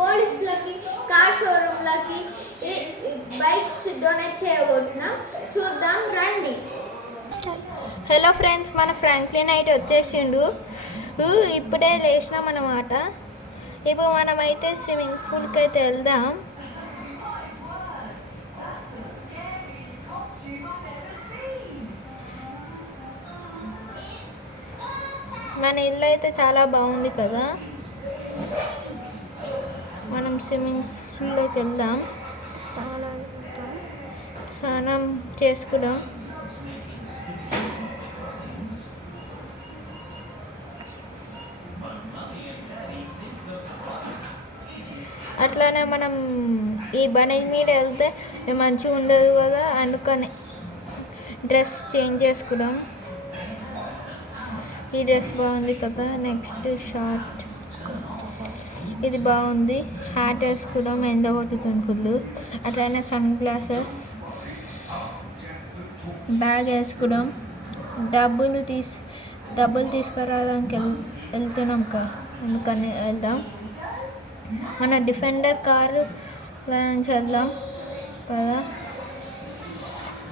పోలీసులకి car షోరూమ్లకి bikes donate చేయబోతున్నాం. చూద్దాం రండి. హలో ఫ్రెండ్స్, మన ఫ్రాంక్లిన్ అయితే వచ్చేసిండు. ఇప్పుడే లేచినాం అన్నమాట. ఇప్పుడు మనమైతే స్విమ్మింగ్ పూల్కి అయితే వెళ్దాం. మన ఇల్లు అయితే చాలా బాగుంది కదా. మనం స్విమ్మింగ్ పూల్లోకి వెళ్దాం, స్నానం చేసుకుందాం. అట్లానే మనం ఈ బండి మీద వెళ్తే మంచిగా ఉండదు కదా, అందుకని డ్రెస్ చేంజ్ చేసుకుందాం. ఈ డ్రెస్ బాగుంది కదా. నెక్స్ట్ షార్ట్, ఇది బాగుంది. హ్యాట్ వేసుకుందాం, ఎండ కొట్టుతుంది ఫుల్. అట్లనే సన్ గ్లాసెస్, బ్యాగ్ వేసుకుందాం. డబ్బులు తీసుకురావడానికి వెళ్తున్నాం కదా, అందుకని వెళ్దాం. మన డిఫెండర్ కారు నుంచి వెళ్దాం కదా.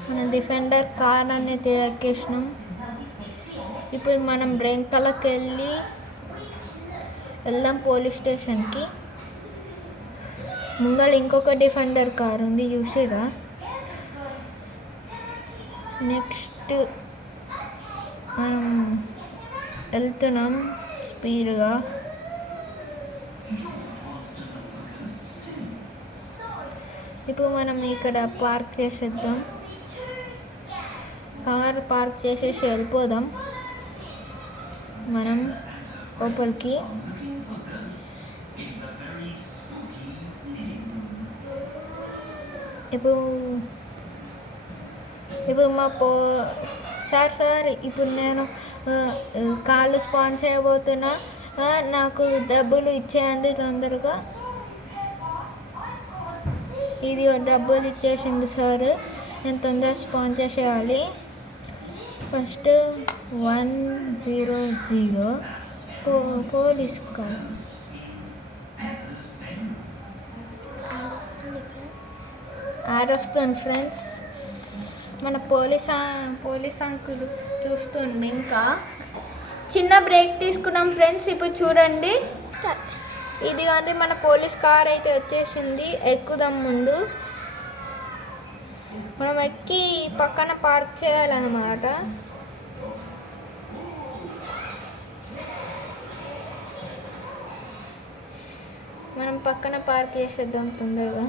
మన డిఫెండర్ కార్ అనేది ఎక్కేసినాం. ఇప్పుడు మనం బ్రేంకలకి వెళ్దాం పోలీస్ స్టేషన్కి. ముంగళ ఇంకొక డిఫెండర్ కార్ ఉంది, చూసిరా. నెక్స్ట్ మనం వెళ్తున్నాం స్పీడ్గా. ఇప్పుడు మనం ఇక్కడ పార్క్ చేసేద్దాం. కార్ పార్క్ చేసేసి వెళ్ళిపోదాం మనం లోపలికి. ఇప్పుడు మా సార్ ఇప్పుడు నేను కాళ్ళు స్పాన్ చేయబోతున్నా, నాకు డబ్బులు ఇచ్చేయండి తొందరగా. ఇది డబ్బులు ఇచ్చేసిండు సార్, నేను తొందరగా స్పాన్సర్ చేయాలి. First 100 police call. యాడ్ వస్తుంది ఫ్రెండ్స్. మన పోలీస్ అంకుల్ చూస్తుండే. ఇంకా చిన్న బ్రేక్ తీసుకున్నాం ఫ్రెండ్స్. ఇప్పుడు చూడండి, ఇది ఉంది మన పోలీస్ కార్ అయితే వచ్చేసింది. ఎక్కుదాం ముందు. మనం ఎక్కి పక్కన పార్క్ చేయాలన్నమాట. మనం పక్కన పార్క్ చేసేద్దాం తొందరగా.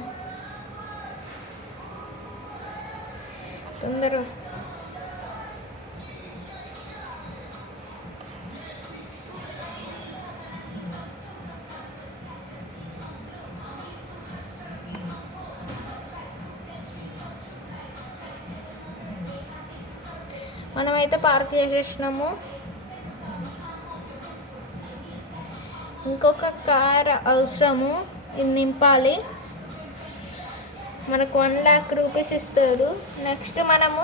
మనమైతే పార్క్ చేసేసినాము. ఇంకొక కార్ అవసరము, ఇది నింపాలి. మనకు 1 lakh రూపీస్ ఇస్తారు. నెక్స్ట్ మనము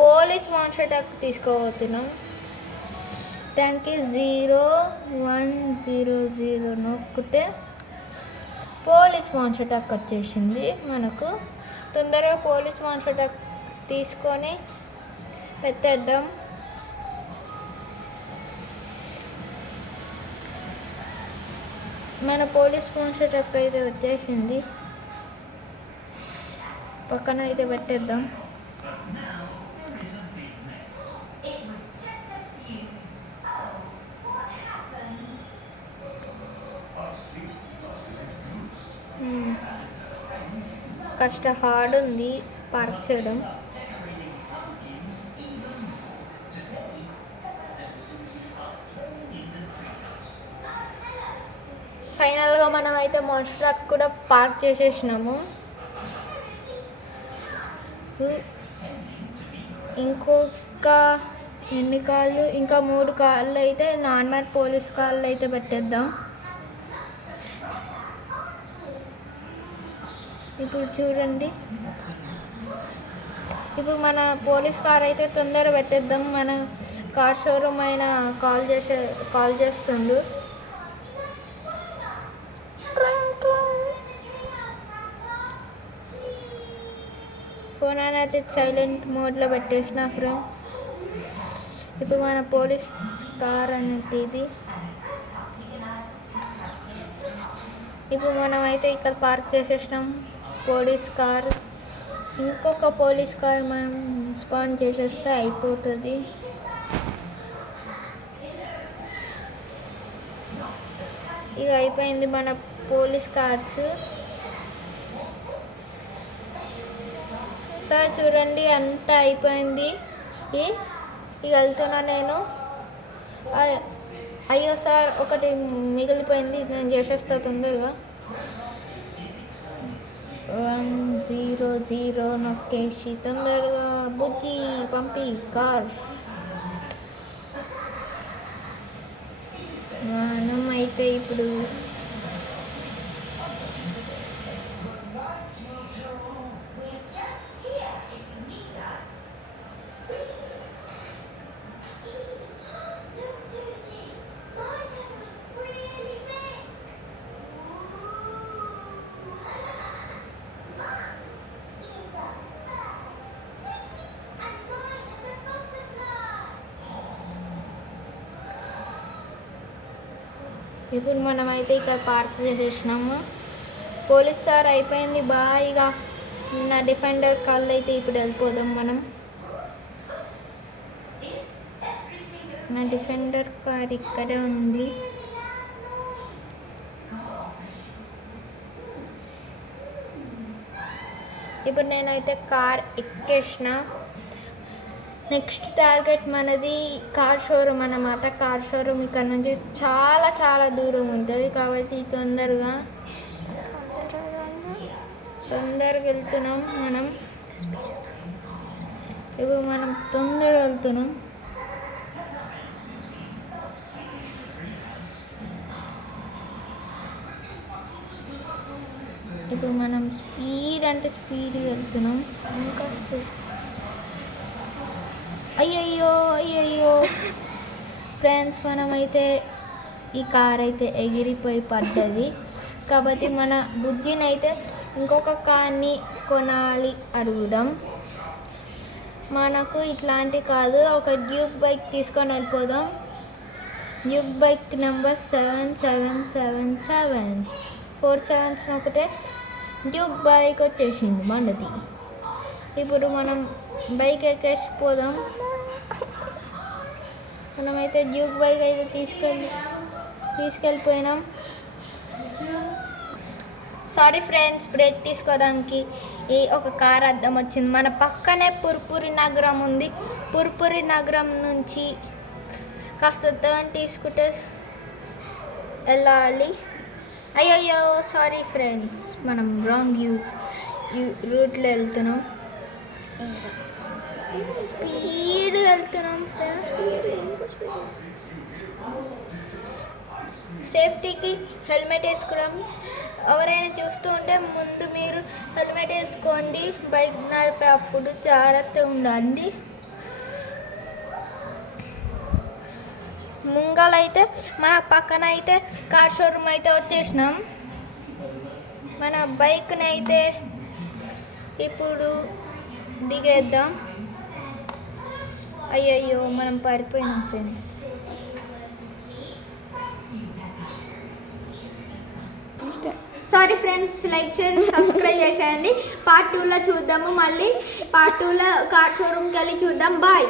పోలీస్ మాన్షటాక్ తీసుకోబోతున్నాం. దానికి 0100 నొక్కితే పోలీస్ మాన్షటాక్ వచ్చేసింది మనకు. తొందరగా పోలీస్ మాన్షటాక్ తీసుకొని పెట్టేద్దాం. మన పోలీస్ మాన్షటాక్ అయితే వచ్చేసింది. పక్కన అయితే పెట్టేద్దాం. కష్ట హార్డ్ ఉంది పార్క్ చేయడం. ఫైనల్గా మనం అయితే మాన్స్టర్ ట్రక్ కూడా పార్క్ చేసేసినాము. ఇంకొక ఎన్ని కార్లు, ఇంకా 3 కార్లు అయితే నార్మల్ పోలీస్ కార్లు అయితే పెట్టేద్దాం. ఇప్పుడు చూడండి, ఇప్పుడు మన పోలీస్ కార్ అయితే తొందరగా పెట్టేద్దాం. మన కార్ షోరూమ్ అయినా కాల్ చేస్తుండు. ఫోన్ అనేది సైలెంట్ మోడ్లో పెట్టేసిన ఫ్రెండ్స్. ఇప్పుడు మన పోలీస్ కార్ అనేది ఇది. ఇప్పుడు మనం అయితే ఇక్కడ పార్క్ చేసేసినాం పోలీస్ కార్. ఇంకొక పోలీస్ కార్ మనం స్పాన్ చేసేస్తే అయిపోతుంది. ఇక అయిపోయింది మన పోలీస్ కార్స్. సార్ చూడండి అంతా అయిపోయింది. ఇక వెళ్తున్నా నేను. అయ్యో సార్ ఒకటి మిగిలిపోయింది, నేను చేసేస్తా తొందరగా. 100 నొక్కేసి తొందరగా బుజ్జి పంపి కార్. మనం అయితే ఇప్పుడు మనమైతే ఇక్కడ పార్క్ చేసేసినాము. పోలీస్ సార్ అయిపోయింది బాగా. నా డిఫెండర్ కాళ్ళు అయితే ఇప్పుడు వెళ్ళిపోదాం మనం. నా డిఫెండర్ కార్ ఇక్కడే ఉంది. ఇప్పుడు నేనైతే కార్ ఎక్కేసిన. నెక్స్ట్ టార్గెట్ మనది కార్ షోరూమ్ అన్నమాట. కార్ షోరూమ్ ఇక్కడ నుంచి చాలా చాలా దూరం ఉంటుంది కాబట్టి తొందరగా వెళ్తున్నాం మనం. ఇప్పుడు మనం తొందరగా వెళ్తున్నాం. ఇప్పుడు మనం స్పీడ్ అంటే స్పీడ్గా వెళ్తున్నాం. ఇంకా స్పీడ్. అయ్యయ్యో ఫ్రెండ్స్, మనమైతే ఈ కార్ అయితే ఎగిరిపోయి పడ్డది కాబట్టి మన బుజ్జిని అయితే ఇంకొక కార్ని కొనాలి అడుగుదాం. మనకు ఇట్లాంటి కాదు, ఒక డ్యూక్ బైక్ తీసుకొని వెళ్ళిపోదాం. Duke bike number 7777. 4 7s ఒకటే డ్యూక్ బైక్ వచ్చేసింది మనది. ఇప్పుడు మనం బైక్ ఎక్కేసిపోదాం. మనమైతే డ్యూక్ బైక్ అయితే తీసుకెళ్ళిపోయినాం. సారీ ఫ్రెండ్స్, బ్రేక్ తీసుకోవడానికి ఒక కార్ అద్దం వచ్చింది. మన పక్కనే పుర్పురి నగరం ఉంది. పుర్పురి నగరం నుంచి కాస్త టర్న్ తీసుకుంటే వెళ్ళాలి. అయ్యయ్యో సారీ ఫ్రెండ్స్, మనం రాంగ్ రూట్లో వెళ్తున్నాం. స్పీడ్ వెళ్తున్నాం ఫ్రెండ్స్. సేఫ్టీకి హెల్మెట్ వేసుకున్నాం. ఎవరైనా చూస్తూ ఉంటే ముందు మీరు హెల్మెట్ వేసుకోండి. బైక్ నడిపేటప్పుడు జాగ్రత్తగా ఉండండి. ముంగలైతే మన పక్కన అయితే కార్ షోరూమ్ అయితే వచ్చేసినాం. మన బైక్ని అయితే ఇప్పుడు దిగేద్దాం. అయ్యయ్యో మనం పారిపోయినాం ఫ్రెండ్స్. సారీ ఫ్రెండ్స్, లైక్ చేయండి, సబ్స్క్రైబ్ చేసేయండి. పార్ట్ 2లో చూద్దాము. మళ్ళీ పార్ట్ 2లో కార్ షోరూమ్కి వెళ్ళి చూద్దాం. బాయ్.